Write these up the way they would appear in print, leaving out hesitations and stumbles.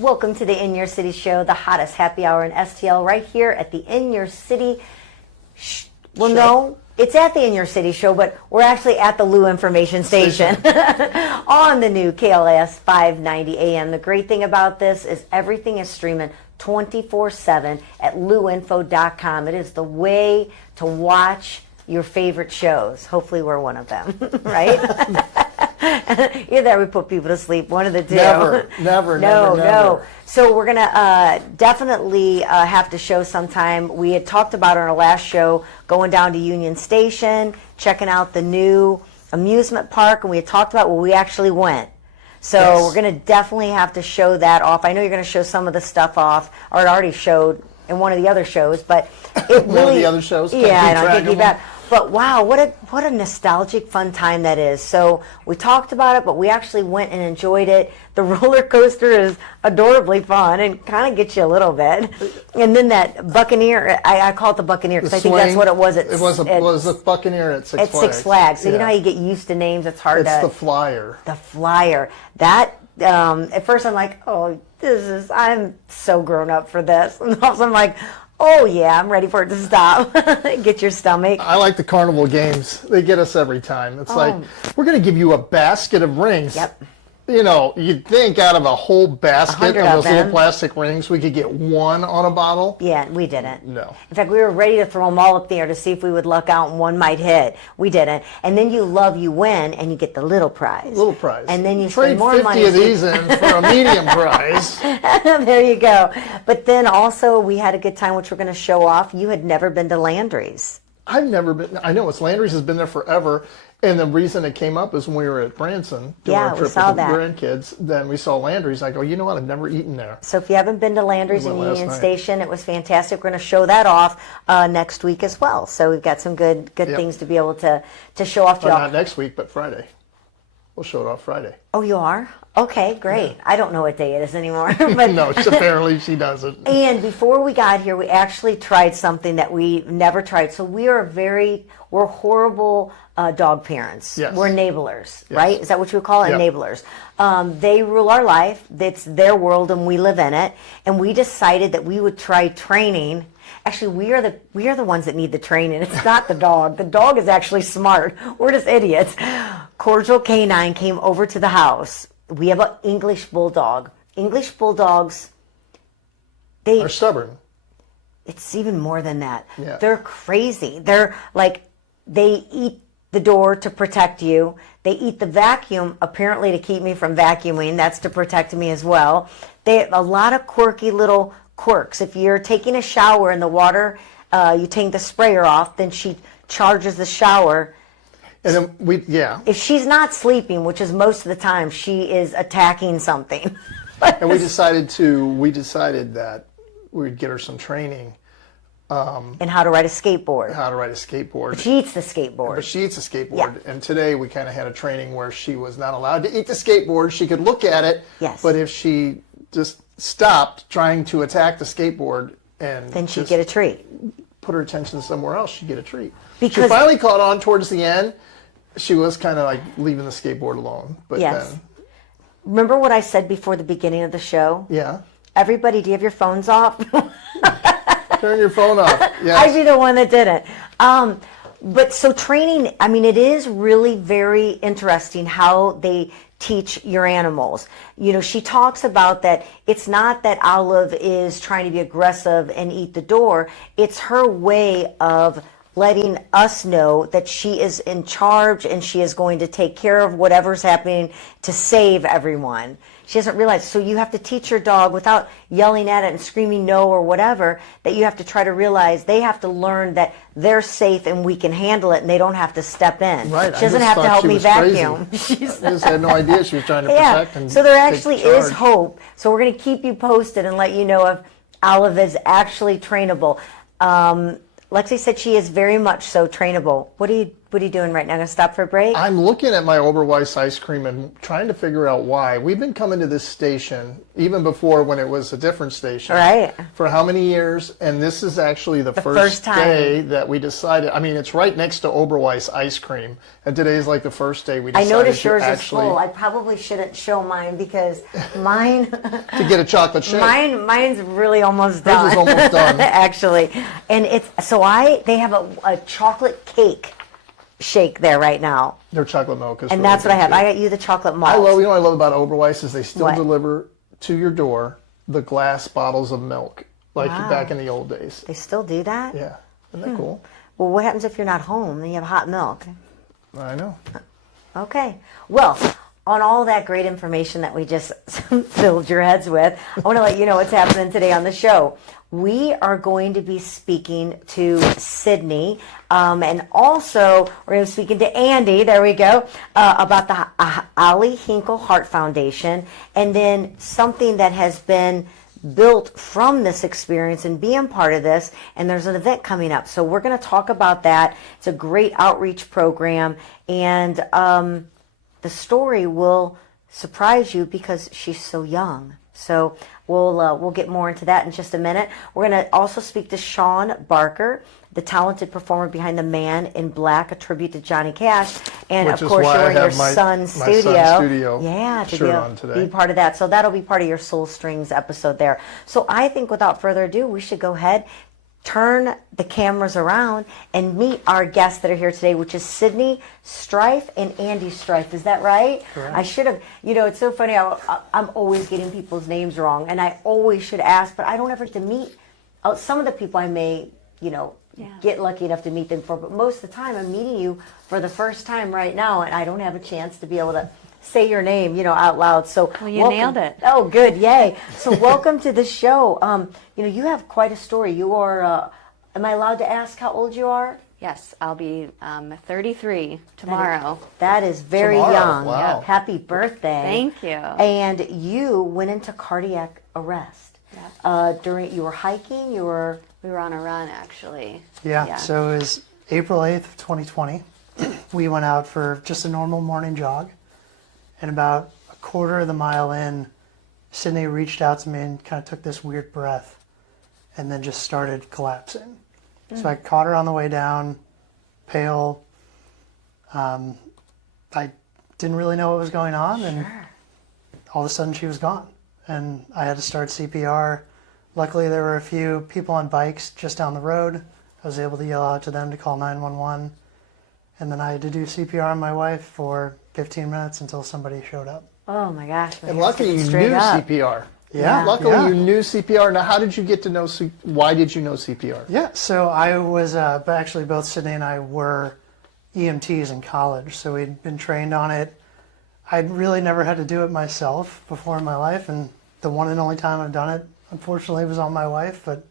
Welcome to the In Your City show, the hottest happy hour in STL, right here at the In Your City. No, it's at the In Your City show, but we're actually at the Lou Information Station on the new KLAS 590 AM. The great thing about this is everything is streaming 24/7 at louinfo.com. It is the way to watch your favorite shows. Hopefully we're one of them, right? Either that or we put people to sleep, one of the two. Never. So we're going to definitely have to show sometime. We had talked about on our last show going down to Union Station, checking out the new amusement park, and we had talked about where we actually went. So Yes. we're going to definitely have to show that off. I know you're going to show some of the stuff off, or it already showed in one of the other shows, but it really... One of the other shows? Yeah, I don't think you bet. But wow, what a nostalgic, fun time that is. So we talked about it, but we actually went and enjoyed it. The roller coaster is adorably fun and kind of gets you a little bit. And then that Buccaneer, I call it the Buccaneer because I think that's what it was. It was a Buccaneer at Six Flags. Six Flags. So you know how you get used to names? It's hard to... It's the Flyer. The Flyer. That, at first I'm like, oh, I'm so grown up for this. And also I'm like, oh yeah, I'm ready for it to stop. Get your stomach. I like the carnival games. They get us every time. It's like, we're going to give you a basket of rings. Yep. You know, you'd think out of a whole basket of those them. little plastic rings, we could get one on a bottle. Yeah, we didn't. No. In fact, we were ready to throw them all up there to see if we would luck out and one might hit. We didn't. And then you win, and you get the little prize. Little prize. And then you trade spend more 50 money. of these in for a medium prize. There you go. But then also we had a good time, which we're going to show off. You had never been to Landry's. I've never been. I know Landry's has been there forever. And the reason it came up is when we were at Branson doing our trip with the grandkids. Then we saw Landry's. I go, you know what? I've never eaten there. So if you haven't been to Landry's in Union Station, it was fantastic. We're going to show that off next week as well. So we've got some good things to be able to show off to y'all. Not next week, but Friday. We'll show it off Friday. Oh, you are? Okay, great. Yeah. I don't know what day it is anymore. But no, apparently she doesn't. And before we got here, we actually tried something that we never tried. So we're horrible dog parents. Yes. We're enablers, yes. right? Is that what you would call it? Yep. Enablers. They rule our life. It's their world and we live in it. And we decided that we would try training. Actually, we are the ones that need the training. It's not the dog. The dog is actually smart. We're just idiots. Cordial Canine came over to the house. We have an English Bulldog. English Bulldogs, they are stubborn. It's even more than that. Yeah. They're crazy. They're like, they eat the door to protect you. They eat the vacuum, apparently to keep me from vacuuming. That's to protect me as well. They have a lot of quirky little quirks. If you're taking a shower in the water, you take the sprayer off, then she charges the shower. And then if she's not sleeping, which is most of the time, she is attacking something. And we decided that we'd get her some training. And how to ride a skateboard. But she eats the skateboard. Yeah. And today we kind of had a training where she was not allowed to eat the skateboard. She could look at it. Yes. But if she just stopped trying to attack the skateboard then she'd get a treat. Put her attention somewhere else, she'd get a treat. Because she finally caught on towards the end. She was kind of like leaving the skateboard alone. But yes. Then, remember what I said before the beginning of the show? Yeah. Everybody, do you have your phones off? Turn your phone off. Yes. I'd be the one that didn't. But so training, I mean, it is really very interesting how they teach your animals. You know, she talks about that it's not that Olive is trying to be aggressive and eat the door. It's her way of letting us know that she is in charge and she is going to take care of whatever's happening to save everyone. She doesn't realize. So you have to teach your dog without yelling at it and screaming no or whatever, that you have to try to realize they have to learn that they're safe and we can handle it and they don't have to step in. Right. She doesn't have to help me vacuum. I just had no idea she was trying to protect and so there actually is hope. So we're going to keep you posted and let you know if Olive is actually trainable. Lexi said she is very much so trainable. What are What are you doing right now? Going to stop for a break? I'm looking at my Oberweis ice cream and trying to figure out why. We've been coming to this station, even before when it was a different station. Right. For how many years? And this is actually the first day that we decided. I mean, it's right next to Oberweis ice cream. And today is like the first day we decided I noticed yours to is full. I probably shouldn't show mine because mine... to get a chocolate shake. Mine's really almost done. Yours is almost done. Actually. And it's... So they have a chocolate cake shake there right now. Their chocolate milk is and really that's what I have. Too. I got you the chocolate malt. You know what I love about Oberweis is they still deliver to your door the glass bottles of milk like back in the old days. They still do that? Yeah. Isn't that cool? Well, what happens if you're not home? Then you have hot milk. I know. Okay. Well, on all that great information that we just filled your heads with, I want to let you know what's happening today on the show. We are going to be speaking to Sydney, and also we're going to be speaking to Andy, there we go, about the Ollie Hinkle Heart Foundation, and then something that has been built from this experience and being part of this, and there's an event coming up. So we're going to talk about that. It's a great outreach program, and the story will surprise you because she's so young. So we'll get more into that in just a minute. We're going to also speak to Shawn Barker, the talented performer behind The Man in Black, a tribute to Johnny Cash. And Which of course, you're in your son's studio. Yeah, shirt on today. Be part of that. So that'll be part of your Soul Strings episode there. So I think without further ado, we should go ahead, turn the cameras around, and meet our guests that are here today, which is Sydney Strife and Andy Strife. Is that right? Correct. I should have, it's so funny. I'm always getting people's names wrong, and I always should ask, but I don't ever get to meet some of the people I may, get lucky enough to meet them for, but most of the time I'm meeting you for the first time right now, and I don't have a chance to be able to say your name, out loud. So well, you nailed it. Oh, good, yay! So welcome to the show. You have quite a story. You are. Am I allowed to ask how old you are? Yes, I'll be 33 tomorrow. That is very Tomorrow, young. wow. Happy birthday! Thank you. And you went into cardiac arrest. During you were hiking. We were on a run, actually. Yeah. So it was April 8th of 2020. We went out for just a normal morning jog. And about a quarter of the mile in, Sydney reached out to me and kind of took this weird breath and then just started collapsing. So I caught her on the way down, pale. I didn't really know what was going on, and all of a sudden she was gone. And I had to start CPR. Luckily, there were a few people on bikes just down the road. I was able to yell out to them to call 911. And then I had to do CPR on my wife for 15 minutes until somebody showed up. Oh my gosh! And luckily you knew CPR. Yeah. Luckily you knew CPR. Now, how did you get to know? Why did you know CPR? Yeah. So I was actually both Sydney and I were EMTs in college, so we'd been trained on it. I'd really never had to do it myself before in my life, and the one and only time I've done it, unfortunately, was on my wife. But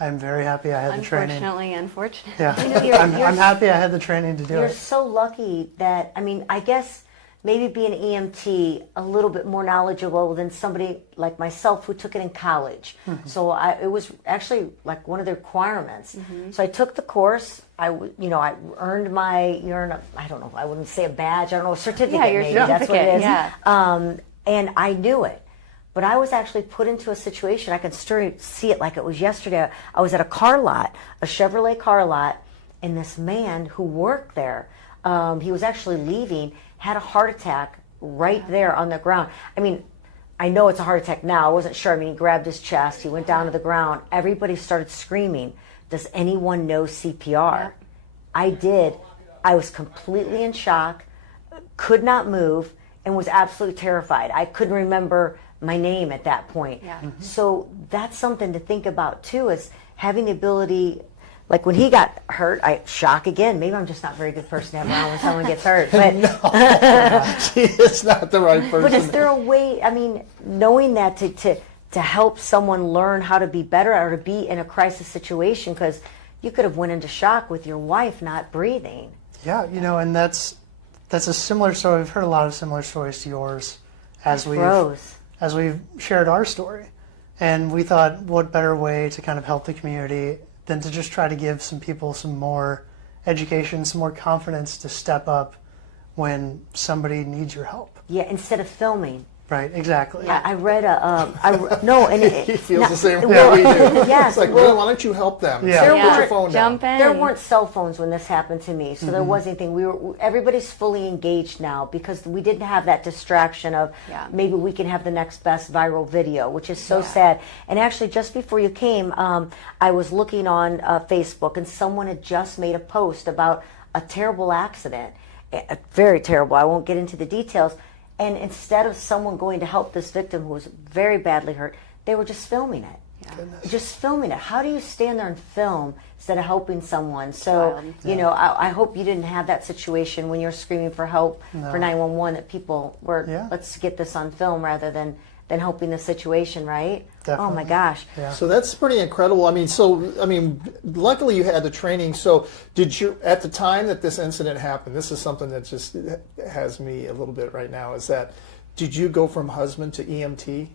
I'm very happy I had the training. Unfortunately. Yeah. I'm happy I had the training to do it. You're so lucky that, I guess maybe being an EMT a little bit more knowledgeable than somebody like myself who took it in college. Mm-hmm. So it was actually like one of the requirements. Mm-hmm. So I took the course. I earned my, I don't know, I wouldn't say a badge, I don't know, a certificate maybe. That's what it is. Yeah. And I knew it. But I was actually put into a situation, I can still see it like it was yesterday. I was at a car lot, a Chevrolet car lot, and this man who worked there, he was actually leaving, had a heart attack right there on the ground. I know it's a heart attack now. I wasn't sure. He grabbed his chest. He went down to the ground. Everybody started screaming, does anyone know CPR? Yeah. I did. I was completely in shock, could not move, and was absolutely terrified. I couldn't remember my name at that point. Yeah. Mm-hmm. So that's something to think about too, is having the ability. Like when he got hurt, shock again. Maybe I'm just not a very good person to have around when someone gets hurt. But no, she is not the right person. But is there a way, knowing that to help someone learn how to be better or to be in a crisis situation, because you could have went into shock with your wife not breathing. Yeah, and that's a similar story. We've heard a lot of similar stories to yours as we've shared our story. And we thought, what better way to kind of help the community than to just try to give some people some more education, some more confidence to step up when somebody needs your help. Yeah, instead of filming. Right, exactly. Yeah. I read no, and He feels the same way we do. Yes, It's like, well, why don't you help them? Yeah. Put Yeah. your phone down. Jump in. there weren't cell phones when this happened to me, so there wasn't anything. Everybody's fully engaged now because we didn't have that distraction of maybe we can have the next best viral video, which is so sad. And actually, just before you came, I was looking on Facebook, and someone had just made a post about a terrible accident, very terrible. I won't get into the details. And instead of someone going to help this victim who was very badly hurt, they were just filming it. Yeah. Just filming it. How do you stand there and film instead of helping someone? So, Wild. you know, I hope you didn't have that situation when you're screaming for help for 911 that people were, let's get this on film rather than helping the situation, right? Definitely. Oh my gosh. Yeah. So that's pretty incredible. I mean, luckily you had the training. So did you, at the time that this incident happened, this is something that just has me a little bit right now, is that, did you go from husband to EMT?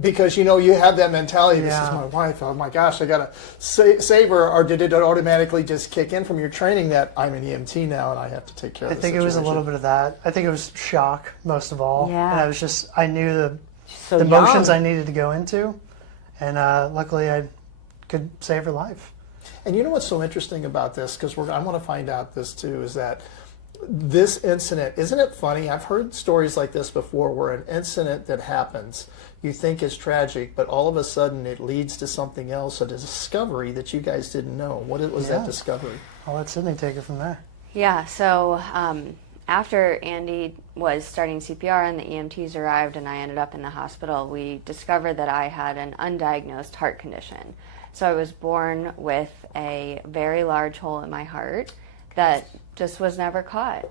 Because, you know, you have that mentality, this is my wife, oh my gosh, I got to save her, or did it automatically just kick in from your training that I'm an EMT now and I have to take care of I the think it was a situation? little bit of that. I think it was shock most of all. Yeah. And I was just, I knew the So motions young. I needed to go into, and luckily I could save her life. And you know what's so interesting about this, because I want to find out this too, is that this incident, isn't it funny? I've heard stories like this before where an incident that happens you think is tragic, but all of a sudden it leads to something else, a discovery that you guys didn't know. What was that discovery? I'll let Sydney take it from there. Yeah, so after Andy was starting CPR and the EMTs arrived and I ended up in the hospital, we discovered that I had an undiagnosed heart condition. So I was born with a very large hole in my heart that just was never caught.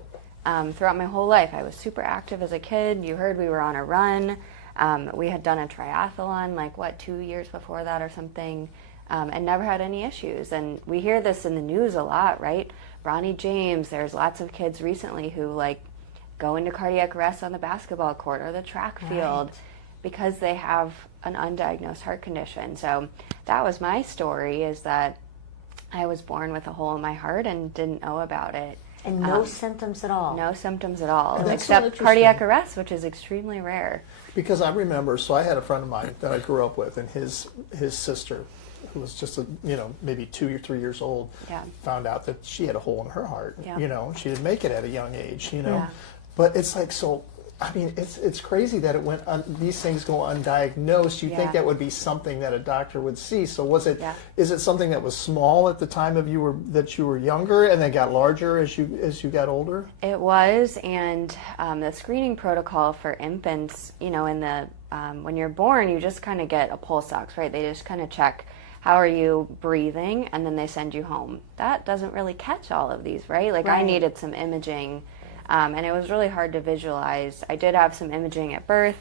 Throughout my whole life, I was super active as a kid. You heard we were on a run. We had done a triathlon, 2 years before that or something, and never had any issues. And we hear this in the news a lot, right? Ronnie James, there's lots of kids recently who, go into cardiac arrest on the basketball court or the track field because they have an undiagnosed heart condition. So that was my story, is that I was born with a hole in my heart and didn't know about it. And no symptoms at all. No symptoms at all, That's so except interesting. cardiac arrest, which is extremely rare. Because I remember, so I had a friend of mine that I grew up with, and his sister, who was just maybe 2 or 3 years old, found out that she had a hole in her heart. Yeah. You know, she didn't make it at a young age. You know, Yeah. but it's like, so. I mean, it's crazy that it went. These things go undiagnosed. You think that would be something that a doctor would see. So was it? Yeah. Is it something that was small at the time that you were younger, and then got larger as you got older? It was, and the screening protocol for infants, in the when you're born, you just kind of get a pulse ox, right? They just kind of check how are you breathing, and then they send you home. That doesn't really catch all of these, right? I needed some imaging. And it was really hard to visualize. I did have some imaging at birth.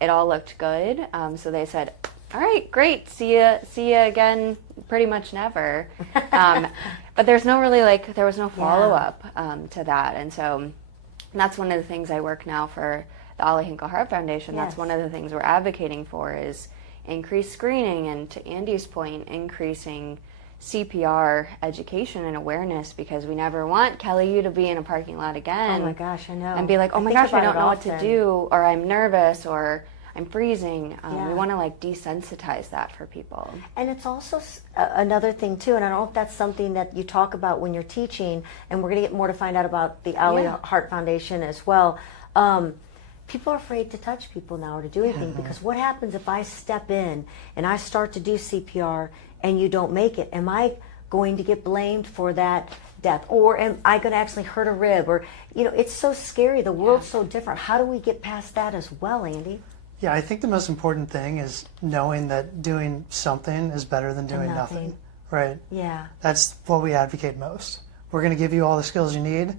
It all looked good. So they said, all right, great, see ya again, pretty much never. But there's no really, there was no follow-up to that. And so that's one of the things I work now for the Ollie Hinkle Heart Foundation. That's one of the things we're advocating for, is increased screening, and to Andy's point, increasing CPR education and awareness, because we never want Kelly you to be in a parking lot again. Oh my gosh, I know. And be like, oh my think gosh, I about don't it know what to often. do, or I'm nervous, or I'm freezing. Yeah. We want to desensitize that for people. And it's also another thing too, and I don't know if that's something that you talk about when you're teaching, and we're going to get more to find out about the Ollie Heart Foundation as well. People are afraid to touch people now or to do anything, because what happens if I step in and I start to do CPR and you don't make it? Am I going to get blamed for that death, or am I going to actually hurt a rib? Or, it's so scary. The world's so different. How do we get past that as well, Andy? Yeah, I think the most important thing is knowing that doing something is better than doing nothing. Right? Yeah. That's what we advocate most. We're going to give you all the skills you need,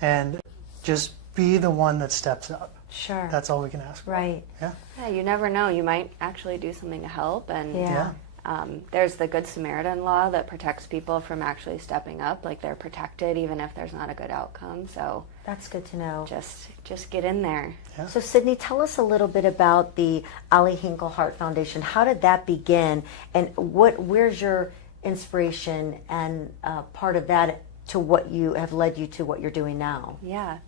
and just be the one that steps up. Sure. That's all we can ask for. Right. Yeah. Yeah, you never know. You might actually do something to help. And Yeah. there's the Good Samaritan law that protects people from actually stepping up. They're protected even if there's not a good outcome. So That's good to know. just get in there. Yeah. So, Sydney, tell us a little bit about the Ollie Hinkle Heart Foundation. How did that begin, and where's your inspiration and part of that to what you have led you to what you're doing now? Yeah.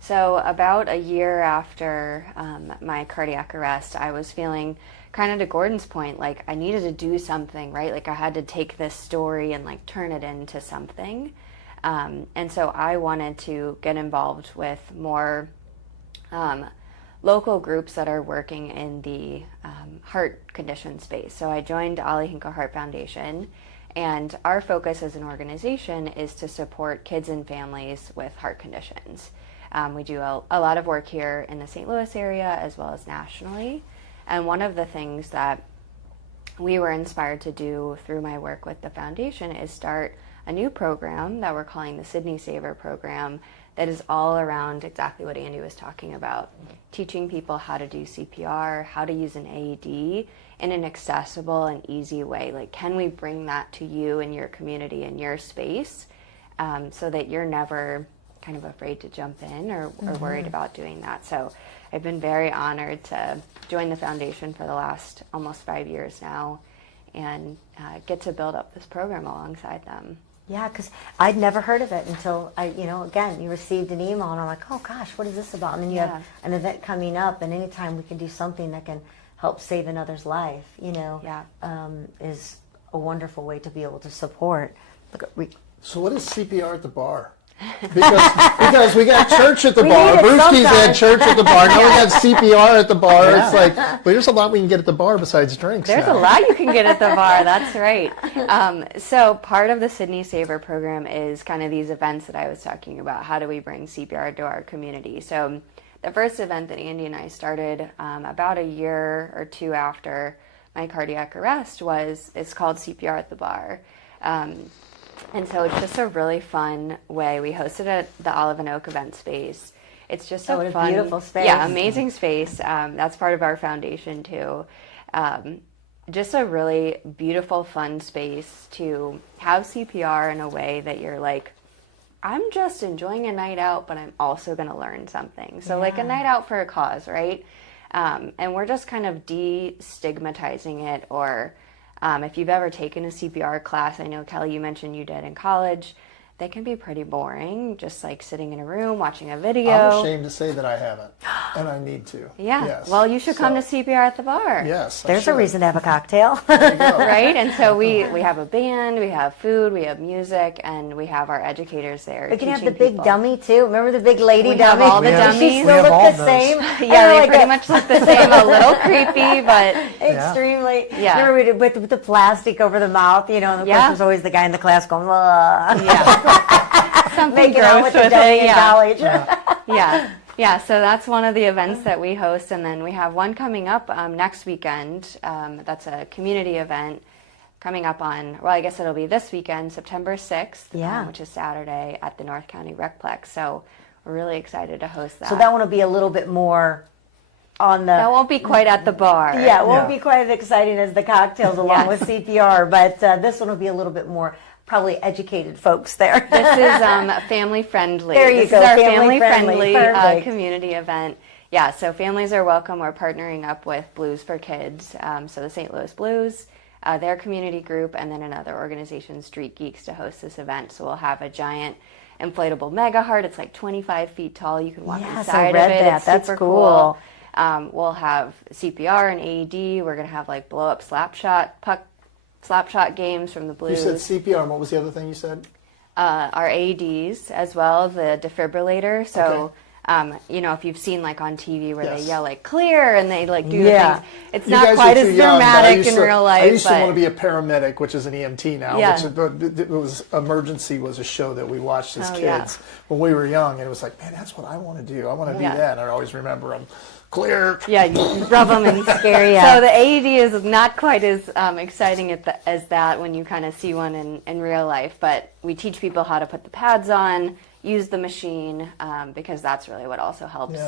So about a year after my cardiac arrest, I was feeling kind of to Gordon's point, like I needed to do something, right? Like I had to take this story and like turn it into something. And so I wanted to get involved with more local groups that are working in the heart condition space. So I joined Ollie Hinkle Heart Foundation, and our focus as an organization is to support kids and families with heart conditions. We do a lot of work here in the St. Louis area as well as nationally. And one of the things that we were inspired to do through my work with the foundation is start a new program that we're calling the Sydney Saver program that is all around exactly what Andy was talking about, teaching people how to do CPR, how to use an AED in an accessible and easy way. Like, can we bring that to you in your community, in your space, so that you're never kind of afraid to jump in or worried about doing that. So I've been very honored to join the foundation for the last almost 5 years now and get to build up this program alongside them. Yeah, because I'd never heard of it until again, you received an email and I'm like, oh gosh, what is this about? And then you have an event coming up, and anytime we can do something that can help save another's life, is a wonderful way to be able to support. So what is CPR at the bar? Because we got church at the bar. Brewski's had church at the bar. Now we got CPR at the bar. Yeah. It's like, well, there's a lot we can get at the bar besides drinks. There's a lot you can get at the bar. That's right. So part of the Sydney Saver program is kind of these events that I was talking about. How do we bring CPR to our community? So the first event that Andy and I started about a year or two after my cardiac arrest it's called CPR at the Bar. And so it's just a really fun way. We hosted at the Olive and Oak event space. It's just a fun, beautiful space. Yeah, amazing space. That's part of our foundation too. Just a really beautiful, fun space to have CPR in a way that you're like, I'm just enjoying a night out, but I'm also going to learn something. So like a night out for a cause, right? And we're just kind of destigmatizing it, or if you've ever taken a CPR class, I know, Kelly, you mentioned you did in college, they can be pretty boring, just like sitting in a room watching a video. I'm ashamed to say that I haven't, and I need to. Yeah. Yes. Well, you should come to CPR at the Bar. Yes. There's a reason to have a cocktail. There you go. Right? And so we have a band, we have food, we have music, and we have our educators there. We can have the big dummy too. Remember the big lady we dummy? Have all the dummies. She still look the same. Yeah, they pretty much look the same. A little creepy, but extremely. Yeah. Remember we did with the plastic over the mouth, and of course there's always the guy in the class going, something gross with the dummy in college. Yeah, so that's one of the events that we host, and then we have one coming up next weekend. That's a community event coming up on, well, I guess it'll be this weekend, September 6th, which is Saturday at the North County Recplex. So we're really excited to host that. So that one will be a little bit more on the... That won't be quite at the bar. Yeah, it won't be quite as exciting as the cocktails along with CPR, but this one will be a little bit more... probably educated folks there. This is family friendly. There you this go. Is our family friendly community event. Yeah, so families are welcome. We're partnering up with Blues for Kids, so the St. Louis Blues, their community group, and then another organization, Street Geeks, to host this event. So we'll have a giant inflatable mega heart. It's like 25 feet tall. You can walk inside of it. It's That's super cool. We'll have CPR and AED. We're going to have like blow up slapshot games from the Blues. You said CPR, and what was the other thing you said? Our AEDs as well, the defibrillator. So, if you've seen like on TV where they yell like clear and they like do the things, it's not quite as dramatic in real life. I used to want to be a paramedic, which is an EMT now. It was Emergency was a show that we watched as kids when we were young, and it was like, man, that's what I want to do. I want to be that. And I always remember them. Clear. Yeah, you rub them and scare you. So the AED is not quite as exciting as that when you kind of see one in real life. But we teach people how to put the pads on, use the machine, because that's really what also helps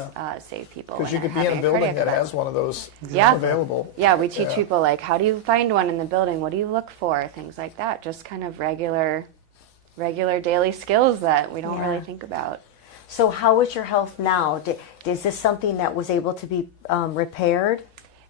save people. Because you could be in a building that has one of those available. Yeah, we teach people like, how do you find one in the building? What do you look for? Things like that. Just kind of regular daily skills that we don't really think about. So how is your health now? Is this something that was able to be repaired?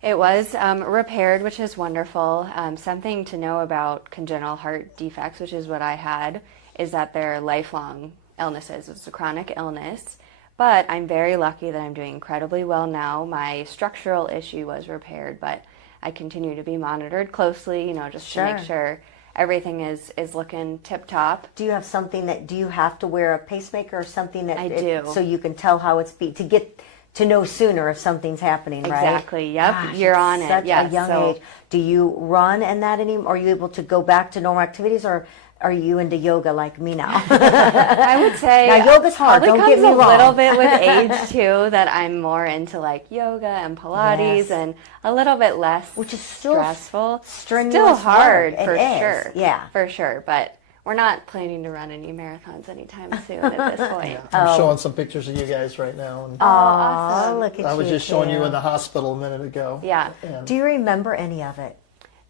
It was repaired, which is wonderful. Something to know about congenital heart defects, which is what I had, is that they're lifelong illnesses. It's a chronic illness. But I'm very lucky that I'm doing incredibly well now. My structural issue was repaired, but I continue to be monitored closely, just to make sure everything is looking tip-top. Do you have something do you have to wear a pacemaker or something that I do. So you can tell how it's to get to know sooner if something's happening, right? Exactly, yep. Gosh, You're on it. Such Yes, a young age. Do you run and that anymore? Are you able to go back to normal activities, or are you into yoga like me now? I would say now yoga's hard. Probably Don't get me comes wrong. a little bit with age too. That I'm more into like yoga and Pilates, Yes. and a little bit less, Which is still stressful, strenuous still hard work. for It is, sure. yeah. for sure. But we're not planning to run any marathons anytime soon at this point. I'm showing some pictures of you guys right now. And Oh, look at I was you just showing you two. in the hospital a minute ago. Yeah. And Do you remember any of it?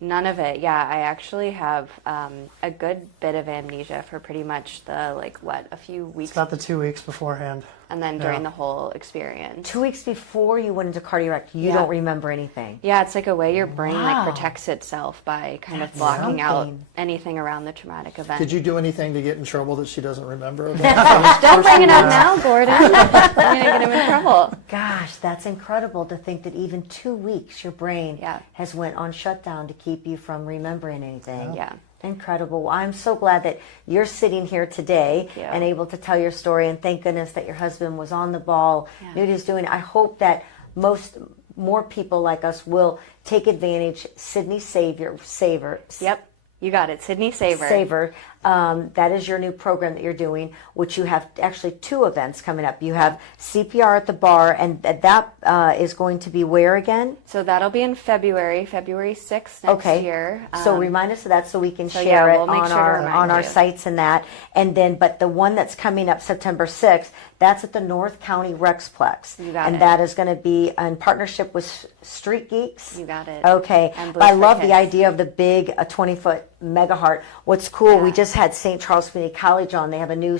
None of it. Yeah, I actually have a good bit of amnesia for pretty much a few weeks, It's about the 2 weeks beforehand. and then during the whole experience. 2 weeks before you went into cardiac, you Yeah. don't remember anything. Yeah, it's like a way your brain Wow. protects itself by kind of That's blocking out something. anything around the traumatic event. did you do anything to get in trouble that she doesn't remember? Don't bring it up now, Gordon. I'm gonna get him in trouble. Gosh, that's incredible to think that even 2 weeks your brain Yeah. has went on shutdown to keep you from remembering anything. Yeah. Incredible. Well, I'm so glad that you're sitting here today Thank you. and able to tell your story, and thank goodness that your husband was on the ball, knew what he was doing. I hope that more people like us will take advantage. Sydney Saver. Yep, you got it, Sydney Saver. Saver. That is your new program that you're doing, which you have actually 2 events coming up. You have CPR at the bar, and that is going to be where again? So that'll be in February 6th next Okay. year. So remind us of that so we can share yeah, it we'll make on sure to our remind you. sites and that. And then, but the one that's coming up September 6th, that's at the North County Rexplex. You got and it. that is going to be in partnership with Street Geeks. You got it. Okay. And But I Blues for love the Kids. idea of the big 20-foot mega heart. What's cool, we just had St. Charles Community College on. They have a new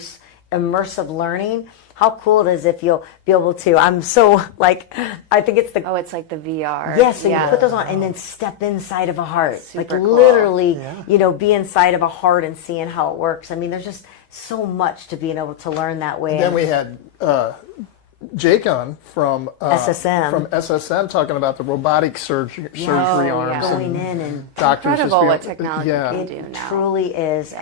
immersive learning. How cool it is if you'll be able to. I'm so I think it's the Oh, it's like the VR. yeah, so you put those on and then step inside of a heart. Super like cool. literally, be inside of a heart and seeing how it works. I mean, there's just so much to being able to learn that way. Then we had Jake on from SSM. From SSM talking about the robotic surgery arms. going in and Doctors just Incredible being- what technology yeah. can it do now. truly is.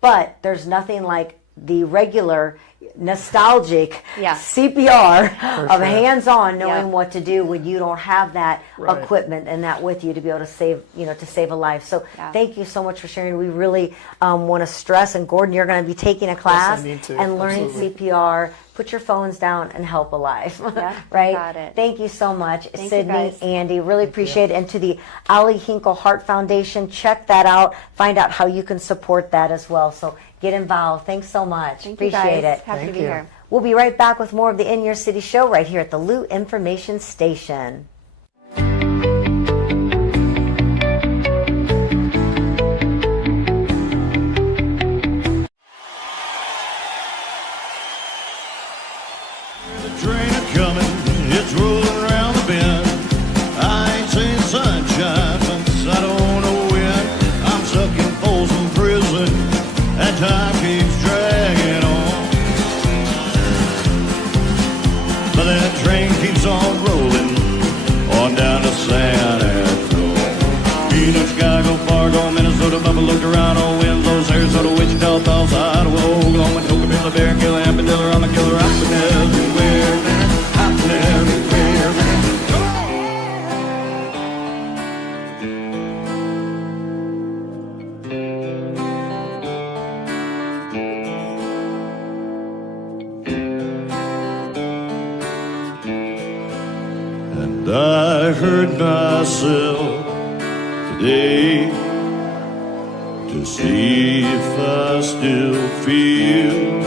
But there's nothing like the regular nostalgic Yeah. CPR of sure. hands-on, knowing Yeah. what to do when you don't have that Right. equipment and that with you to be able to save a life. So Yeah. thank you so much for sharing. We really want to stress, and Gordon, you're going to be taking a class need to. and learning Absolutely. CPR. Put your phones down and help a life. Yeah, right? got it. Thank you so much, Thank you, Sydney, guys. Andy. Really appreciate it. And to the Ollie Hinkle Heart Foundation, check that out. Find out how you can support that as well. So get involved. Thanks so much. Thank appreciate you guys. it. Happy to be you. here. We'll be right back with more of the In Your City show right here at the Loot Information Station. The train a coming, it's rolling around the bend. I ain't seen sunshine since I don't know when. I'm stuck in Folsom Prison, and time keeps dragging on. But that train keeps on rolling, on down to San Antonio. Phoenix, Chicago, Fargo, Minnesota, Buffalo, Toronto, Winslow, Sarasota, Wichita, Tulsa, Ottawa, Oklahoma, Tocqueville, Bear, Killer, Amadilla, I'm a killer, I've been everywhere, man. I've been everywhere, man. Come on! And I heard myself today to see if I still feel.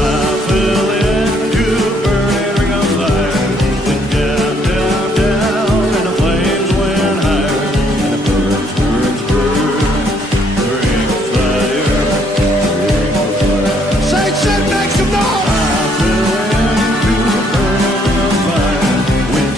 I fell into a burning ring of fire. Went down, down, down, and the flames went higher. And it burns, burns, burns. The ring of fire, the ring of fire. Say, sit, make some noise! I fell into a burning ring of fire. Went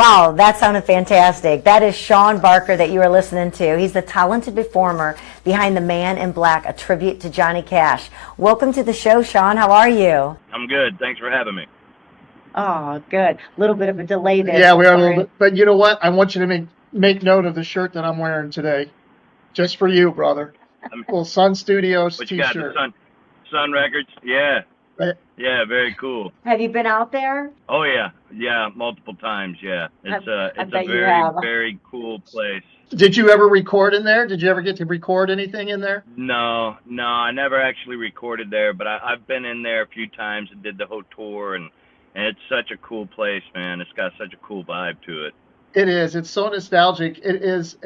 Wow, that sounded fantastic. That is Shawn Barker that you are listening to. He's the talented performer behind The Man in Black, a tribute to Johnny Cash. Welcome to the show, Shawn. How are you? I'm good. Thanks for having me. Oh, good. A little bit of a delay there. Yeah, we are a little bit, but you know what? I want you to make note of the shirt that I'm wearing today, just for you, brother. Little Sun Studios What you got? The T-shirt. Sun Records? Yeah. Right. Yeah, very cool. Have you been out there? Oh yeah, multiple times. Yeah, it's a bet you very have. very cool place. Did you ever record in there? Did you ever get to record anything in there? No, I never actually recorded there, but I've been in there a few times and did the whole tour, and it's such a cool place, man. It's got such a cool vibe to it. It is. It's so nostalgic. It is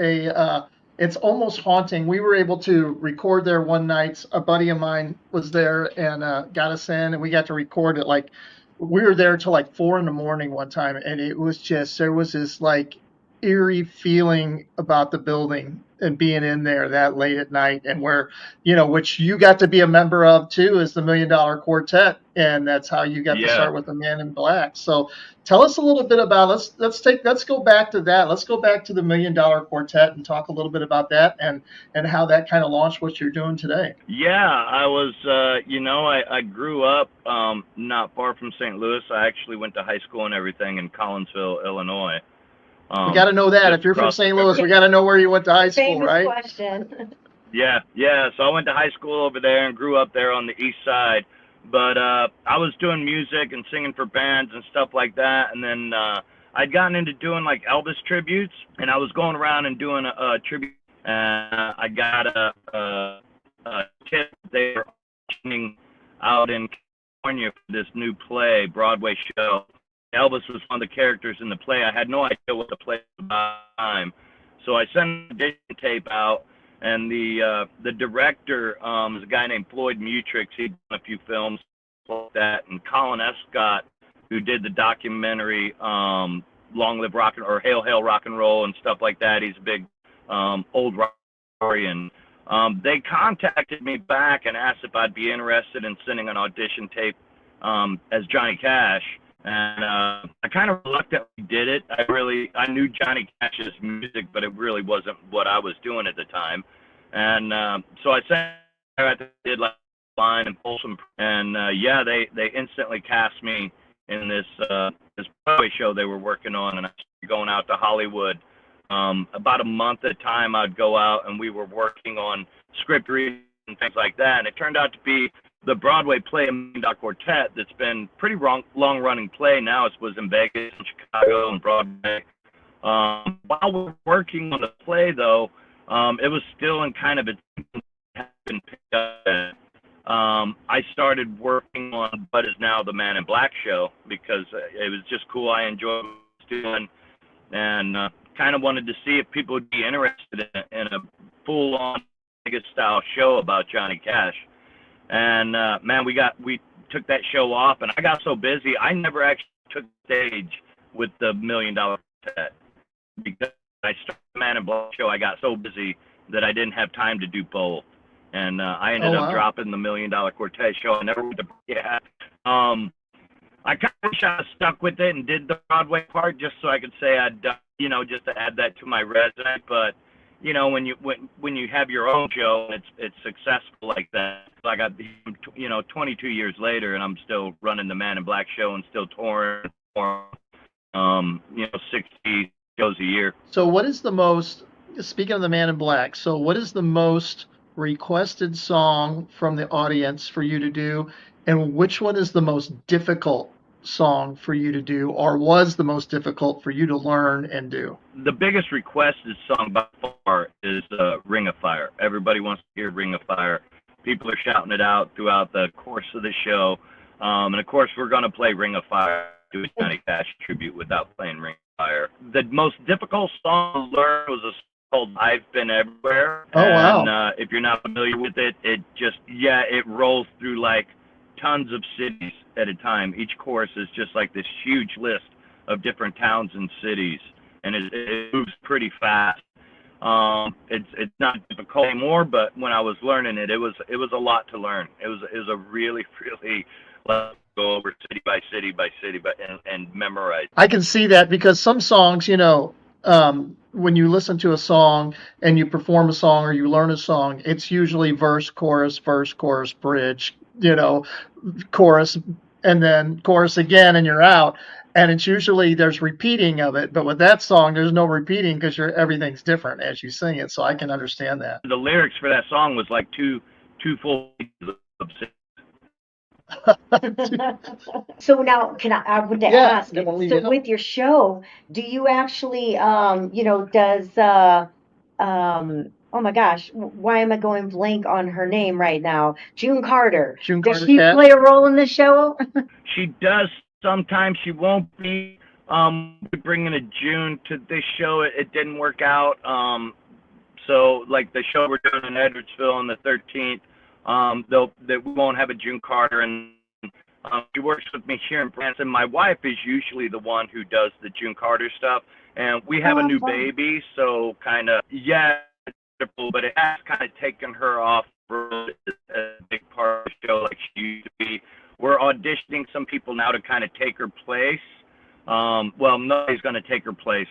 it's almost haunting. We were able to record there one night. A buddy of mine was there and got us in, and we got to record it. Like, we were there till like 4 a.m. one time, and it was just, there was this like eerie feeling about the building and being in there that late at night, and where, which you got to be a member of too, is the $1 Million Quartet, and that's how you got to start with The Man in Black. So tell us a little bit about, let's go back to that. Let's go back to the $1 Million Quartet and talk a little bit about that and how that kind of launched what you're doing today. Yeah, I was, I grew up not far from St. Louis. I actually went to high school and everything in Collinsville, Illinois. We got to know that. If you're from St. Louis, we got to know where you went to high school, Famous right? question. Yeah. So I went to high school over there and grew up there on the east side. But I was doing music and singing for bands and stuff like that. And then I'd gotten into doing like Elvis tributes, and I was going around and doing a tribute. I got a tip. They were auctioning out in California for this new play, Broadway show. Elvis was one of the characters in the play. I had no idea what the play was about at the time. So I sent an audition tape out, and the director is a guy named Floyd Mutrix. He'd done a few films like that. And Colin Escott, who did the documentary Long Live Rock or Hail Hail Rock and Roll and stuff like that. He's a big old rock historian. They contacted me back and asked if I'd be interested in sending an audition tape as Johnny Cash. And I kind of reluctantly did it. I knew Johnny Cash's music, but it really wasn't what I was doing at the time. And so I did like line and pull some, and they instantly cast me in this Broadway show they were working on, and I started going out to Hollywood. About a month at a time, I'd go out, and we were working on script reading and things like that. And it turned out to be the Broadway play, $1 Million Quartet, that's been pretty long-running play now. It was in Vegas and Chicago and Broadway. While we're working on the play, though, it was still in kind of been picked up. I started working on what is now the Man in Black show because it was just cool. I enjoyed what I was doing, and kind of wanted to see if people would be interested in a full-on Vegas-style show about Johnny Cash. And man, we took that show off, and I got so busy I never actually took the stage with the $1 Million Quartet because I started the Man in Black show. I got so busy that I didn't have time to do both, and I ended up dropping the $1 Million Quartet show. I never went to I kind of wish I was stuck with it and did the Broadway part just so I could say I'd done, just to add that to my resume, but. When you have your own show and it's successful like that, I got 22 years later and I'm still running the Man in Black show and still touring, 60 shows a year. So what is the most, speaking of the Man in Black, so what is the most requested song from the audience for you to do, and which one is the most difficult song for you to do, or was the most difficult for you to learn and do? The biggest requested song by far is Ring of Fire. Everybody wants to hear Ring of Fire. People are shouting it out throughout the course of the show. And of course, we're going to play Ring of Fire, do a Johnny Cash tribute without playing Ring of Fire. The most difficult song to learn was a song called I've Been Everywhere. Oh, wow. And if you're not familiar with it, it rolls through like tons of cities at a time. Each chorus is just like this huge list of different towns and cities, and it moves pretty fast. It's not difficult anymore, but when I was learning it, it was a lot to learn. It was a really, really go over city by city by city and memorize. I can see that because some songs, when you listen to a song and you perform a song or you learn a song, it's usually verse, chorus, bridge, chorus, and then chorus again, and you're out. And it's usually there's repeating of it, but with that song, there's no repeating because everything's different as you sing it. So I can understand that. The lyrics for that song was like two full pages of So now, I would Yeah, ask, they won't leave so you out. with your show, do you actually, does, oh my gosh, why am I going blank on her name right now? June Carter. June Does Carter's she cat? play a role in the show? She does sometimes. She won't be bringing a June to this show. It didn't work out. So like the show we're doing in Edwardsville on the 13th, we won't have a June Carter, and she works with me here in Branson. My wife is usually the one who does the June Carter stuff, and we have a new baby, so kind of but it has kind of taken her off a big part of the show like she used to be. We're auditioning some people now to kind of take her place. Well, nobody's going to take her place.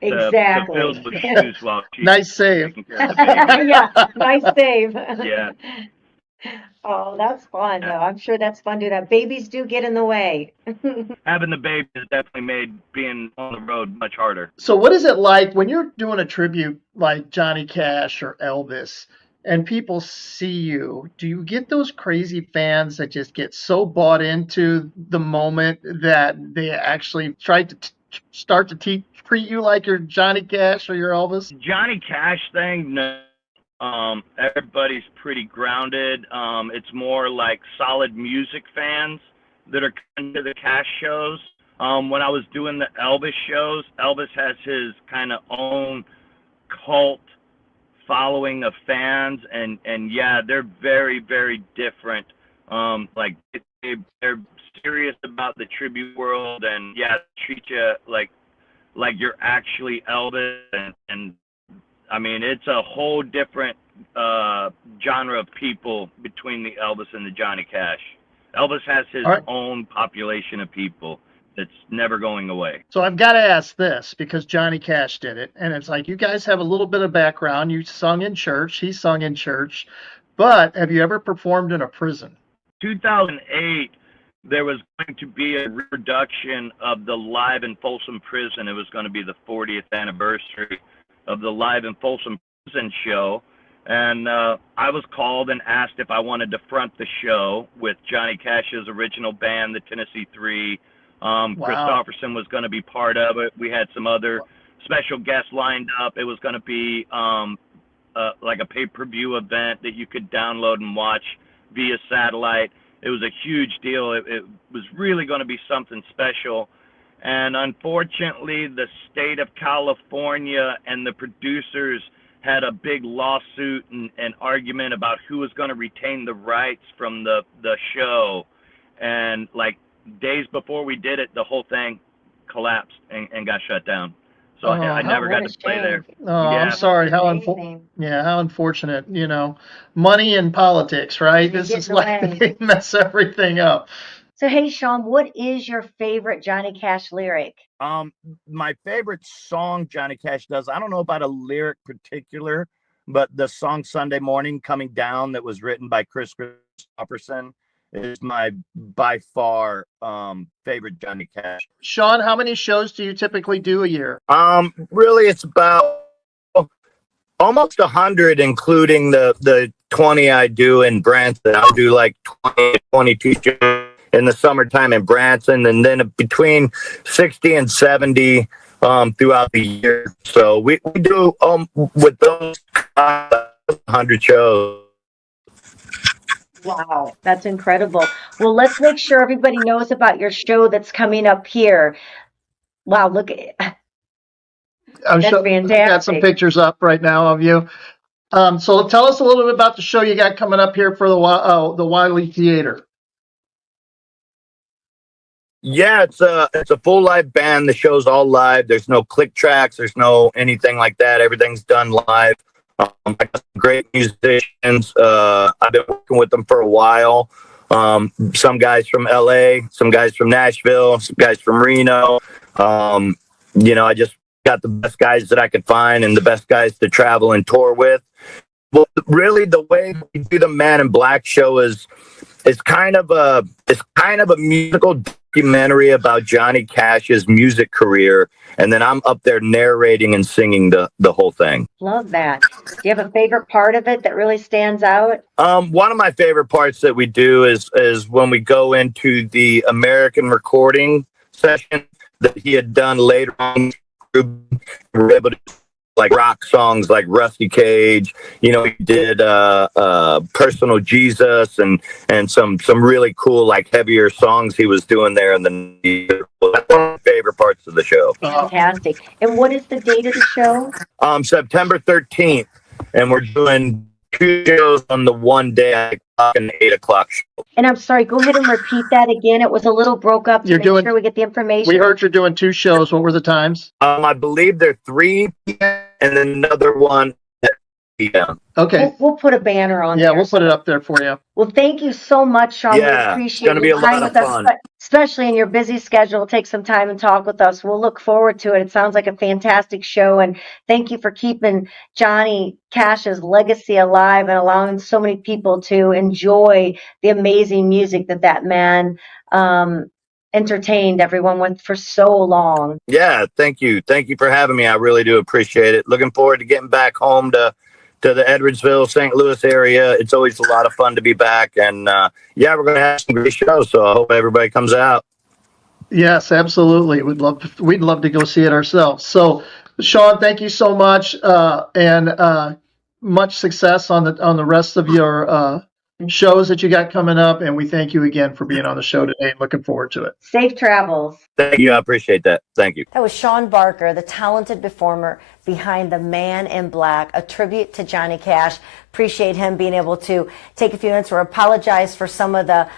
Exactly. To fill the shoes while she's Nice save. taking care of the baby. Yeah, nice save. Yeah. Oh, that's fun, though. I'm sure that's fun to do that. Babies do get in the way. Having the baby has definitely made being on the road much harder. So what is it like when you're doing a tribute like Johnny Cash or Elvis and people see you? Do you get those crazy fans that just get so bought into the moment that they actually try to start to treat you like you're Johnny Cash or you're Elvis? Johnny Cash thing, no. Everybody's pretty grounded. It's more like solid music fans that are coming to the Cash shows. When I was doing the Elvis shows, Elvis has his kind of own cult following of fans, and yeah, they're very, very different. Like they're serious about the tribute world, and yeah, treat you like you're actually Elvis, and I mean, it's a whole different genre of people between the Elvis and the Johnny Cash. Elvis has his own population of people that's never going away. So I've got to ask this because Johnny Cash did it, and it's like you guys have a little bit of background. You sung in church, he sung in church, but have you ever performed in a prison? 2008, there was going to be a reproduction of the Live in Folsom Prison. It was going to be the 40th anniversary of the Live in Folsom Prison show, and I was called and asked if I wanted to front the show with Johnny Cash's original band, the Tennessee Three. Christopherson was going to be part of it. We had some other special guests lined up. It was going to be like a pay-per-view event that you could download and watch via satellite. It was a huge deal. It was really going to be something special. And unfortunately, the state of California and the producers had a big lawsuit and argument about who was going to retain the rights from the show. And like days before we did it, the whole thing collapsed and got shut down. So I never got to play there. Oh, Yeah. I'm sorry. How unfortunate. Money and politics, right? This is like they mess everything up. So, hey, Shawn, what is your favorite Johnny Cash lyric? My favorite song Johnny Cash does, I don't know about a lyric particular, but the song Sunday Morning Coming Down that was written by Chris Christopherson is my by far favorite Johnny Cash. Shawn, how many shows do you typically do a year? Really, it's about almost 100, including the 20 I do in Branson. I'll do like 20, 22 shows in the summertime in Branson, and then between 60 and 70 throughout the year. So we do with those 100 shows. Wow, that's incredible. Well, let's make sure everybody knows about your show that's coming up here. Wow, look at it. That's fantastic. Got some pictures up right now of you. So tell us a little bit about the show you got coming up here for the Wiley Theater. Yeah, it's a full live band. The show's all live. There's no click tracks. There's no anything like that. Everything's done live. I got some great musicians. I've been working with them for a while. Some guys from LA, some guys from Nashville, some guys from Reno. I just got the best guys that I could find and the best guys to travel and tour with. Well, really, the way we do the Man in Black show is kind of a musical documentary about Johnny Cash's music career, and then I'm up there narrating and singing the whole thing. Love that. Do you have a favorite part of it that really stands out? One of my favorite parts that we do is when we go into the American recording session that he had done later on. We're able to like rock songs like Rusty Cage, he did Personal Jesus and some really cool like heavier songs he was doing there. And then that's one of my favorite parts of the show. Fantastic. And what is the date of the show? September 13th, and we're doing 2 shows on the one day at 8 o'clock show. And I'm sorry, go ahead and repeat that again. It was a little broke up. Make sure we get the information. We heard you're doing 2 shows. What were the times? I believe they're 3 p.m. and then another one at p.m. Okay. We'll put a banner on there. Yeah, we'll put it up there for you. Well, thank you so much, Shawn. Yeah, we it's appreciate gonna be a your time lot of with fun. us, especially in your busy schedule. Take some time and talk with us. We'll look forward to it. It sounds like a fantastic show, and thank you for keeping Johnny Cash's legacy alive and allowing so many people to enjoy the amazing music that man entertained everyone with for so long. Yeah, thank you for having me. I really do appreciate it. Looking forward to getting back home to the Edwardsville, St. Louis area. It's always a lot of fun to be back, and we're going to have some great shows, so I hope everybody comes out. Yes, absolutely. We'd love to go see it ourselves. So, Shawn, thank you so much, and much success on the rest of your shows that you got coming up, and we thank you again for being on the show today. Looking forward to it. Safe travels. Thank you. I appreciate that. Thank you. That was Shawn Barker, the talented performer behind the Man in Black, a tribute to Johnny Cash. Appreciate him being able to take a few minutes or apologize for some of the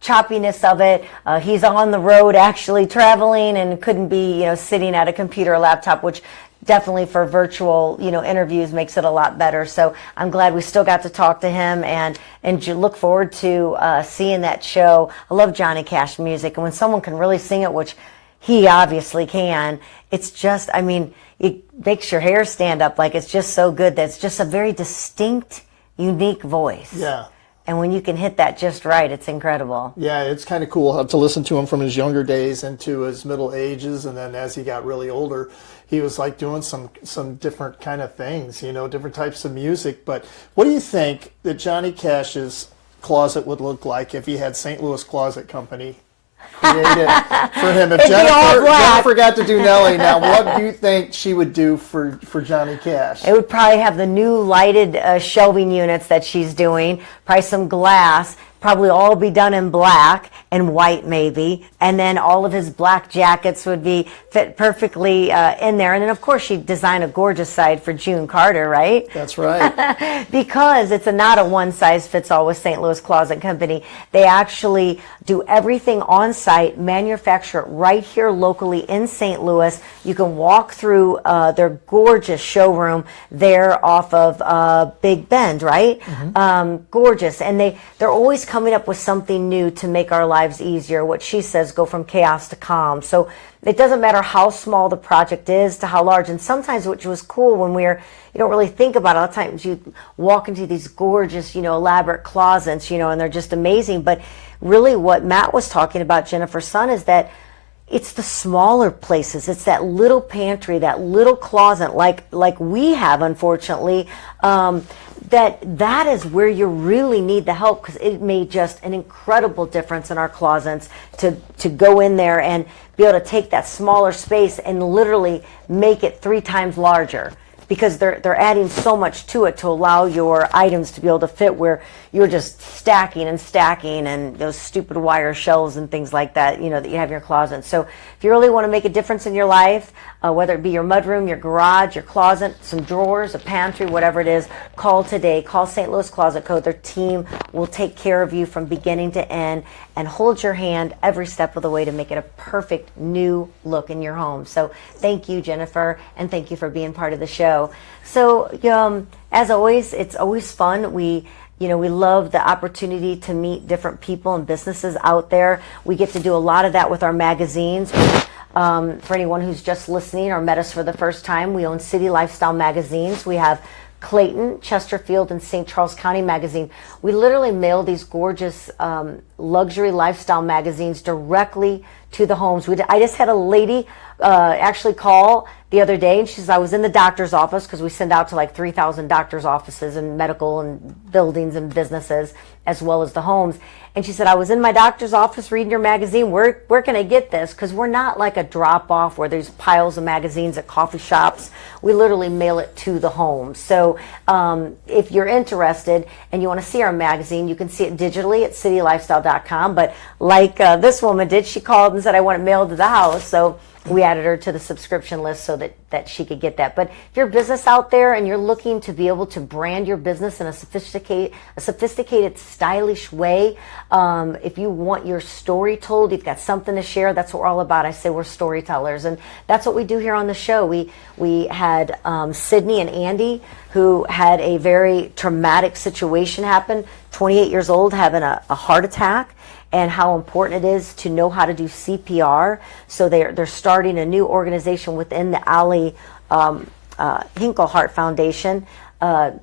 choppiness of it. He's on the road actually traveling and couldn't be, sitting at a computer or laptop, which definitely for virtual, interviews makes it a lot better. So I'm glad we still got to talk to him and look forward to seeing that show. I love Johnny Cash music, and when someone can really sing it, which he obviously can, it's just, it makes your hair stand up. Like, it's just so good. That's just a very distinct, unique voice. Yeah. And when you can hit that just right, it's incredible. Yeah, it's kind of cool to listen to him from his younger days into his middle ages, and then as he got really older, he was like doing some different kind of things, different types of music. But what do you think that Johnny Cash's closet would look like if he had St. Louis Closet Company created for him? If Jennifer got to do Nelly, now what do you think she would do for Johnny Cash? It would probably have the new lighted shelving units that she's doing, probably some glass, probably all be done in black and white maybe, and then all of his black jackets would be fit perfectly in there. And then of course she'd design a gorgeous side for June Carter, right? That's right. Because it's not a one size fits all with St. Louis Closet Company. They actually do everything on site, manufacture it right here locally in St. Louis. You can walk through their gorgeous showroom there off of Big Bend, right? Mm-hmm. Gorgeous. And they're always coming up with something new to make our lives easier. What she says, go from chaos to calm. So it doesn't matter how small the project is to how large. And sometimes, which was cool when you don't really think about it. A lot of times you walk into these gorgeous, elaborate closets, and they're just amazing. But really what Matt was talking about, Jennifer's son, is that it's the smaller places. It's that little pantry, that little closet like we have, unfortunately, that is where you really need the help, because it made just an incredible difference in our closets to go in there and be able to take that smaller space and literally make it 3 times larger, because they're adding so much to it to allow your items to be able to fit where you're just stacking and those stupid wire shelves and things like that, that you have in your closet. So if you really want to make a difference in your life, whether it be your mudroom, your garage, your closet, some drawers, a pantry, whatever it is, call today. Call St. Louis Closet Code. Their team will take care of you from beginning to end and hold your hand every step of the way to make it a perfect new look in your home. So thank you, Jennifer, and thank you for being part of the show. So as always, it's always fun. We You know, we love the opportunity to meet different people and businesses out there. We get to do a lot of that with our magazines. For anyone who's just listening or met us for the first time, we own City Lifestyle magazines. We have Clayton, Chesterfield, and St. Charles County magazine. We literally mail these gorgeous luxury lifestyle magazines directly to the homes. I just had a lady actually call the other day, and she says, I was in the doctor's office, because we send out to like 3,000 doctor's offices and medical and buildings and businesses, as well as the homes. And she said, I was in my doctor's office reading your magazine. Where can I get this? Because we're not like a drop-off where there's piles of magazines at coffee shops. We literally mail it to the home. So if you're interested and you want to see our magazine, you can see it digitally at citylifestyle.com. But like this woman did, she called and said, I want it mailed to the house. So we added her to the subscription list so that she could get that. But if you're a business out there and you're looking to be able to brand your business in a sophisticated, stylish way, if you want your story told, you've got something to share, that's what we're all about. I say we're storytellers, and that's what we do here on the show. We had Sydney and Andy, who had a very traumatic situation happen, 28 years old, having a heart attack, and how important it is to know how to do CPR. So they're starting a new organization within the Ollie Hinkle Heart Foundation, to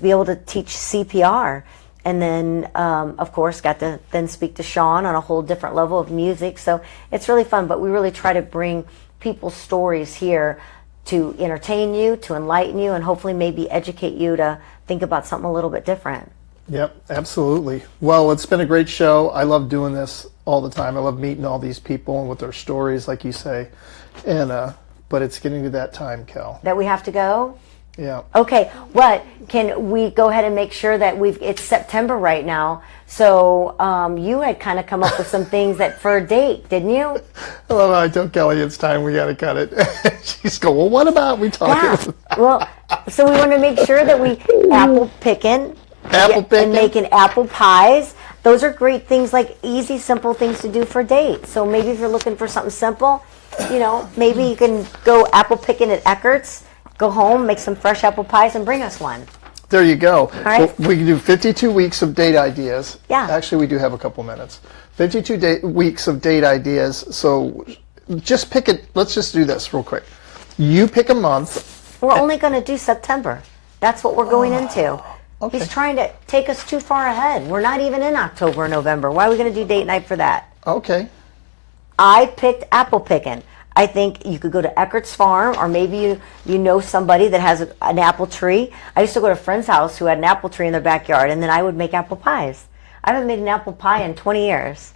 be able to teach CPR. And then, of course, got to then speak to Shawn on a whole different level of music. So it's really fun, but we really try to bring people's stories here to entertain you, to enlighten you, and hopefully maybe educate you to think about something a little bit different. Yep, absolutely. Well, it's been a great show. I love doing this all the time. I love meeting all these people and with their stories, like you say. And but it's getting to that time, Cal. That we have to go? Yeah. Okay, what can we go ahead and make sure that it's September right now, so you had kind of come up with some things that for a date, didn't you? Well, I told Kelly it's time, we got to cut it. She's going, well, what about we talking? Yeah. Well, so we want to make sure that we apple picking and making apple pies. Those are great things, like easy, simple things to do for dates. So maybe if you're looking for something simple, maybe you can go apple picking at Eckert's. Go home, make some fresh apple pies, and bring us one. There you go. All right. Well, we can do 52 weeks of date ideas. Yeah. Actually, we do have a couple minutes. 52 weeks of date ideas. So just pick it. Let's just do this real quick. You pick a month. We're only going to do September. That's what we're going into. Okay. He's trying to take us too far ahead. We're not even in October or November. Why are we going to do date night for that? Okay. I picked apple picking. I think you could go to Eckert's Farm, or maybe you know somebody that has an apple tree. I used to go to a friend's house who had an apple tree in their backyard, and then I would make apple pies. I haven't made an apple pie in 20 years.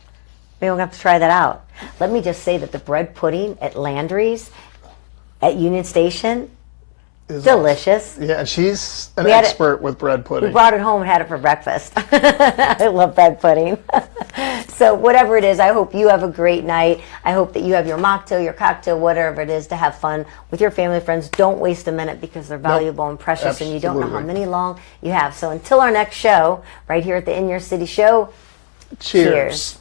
Maybe we'll have to try that out. Let me just say that the bread pudding at Landry's at Union Station, delicious. Yeah, and she's an expert with bread pudding. We brought it home and had it for breakfast. I love bread pudding. So whatever it is, I hope you have a great night. I hope that you have your mocktail, your cocktail, whatever it is, to have fun with your family and friends. Don't waste a minute, because they're valuable and precious, Absolutely. and you don't know how many long you have. So until our next show, right here at the In Your City Show, cheers.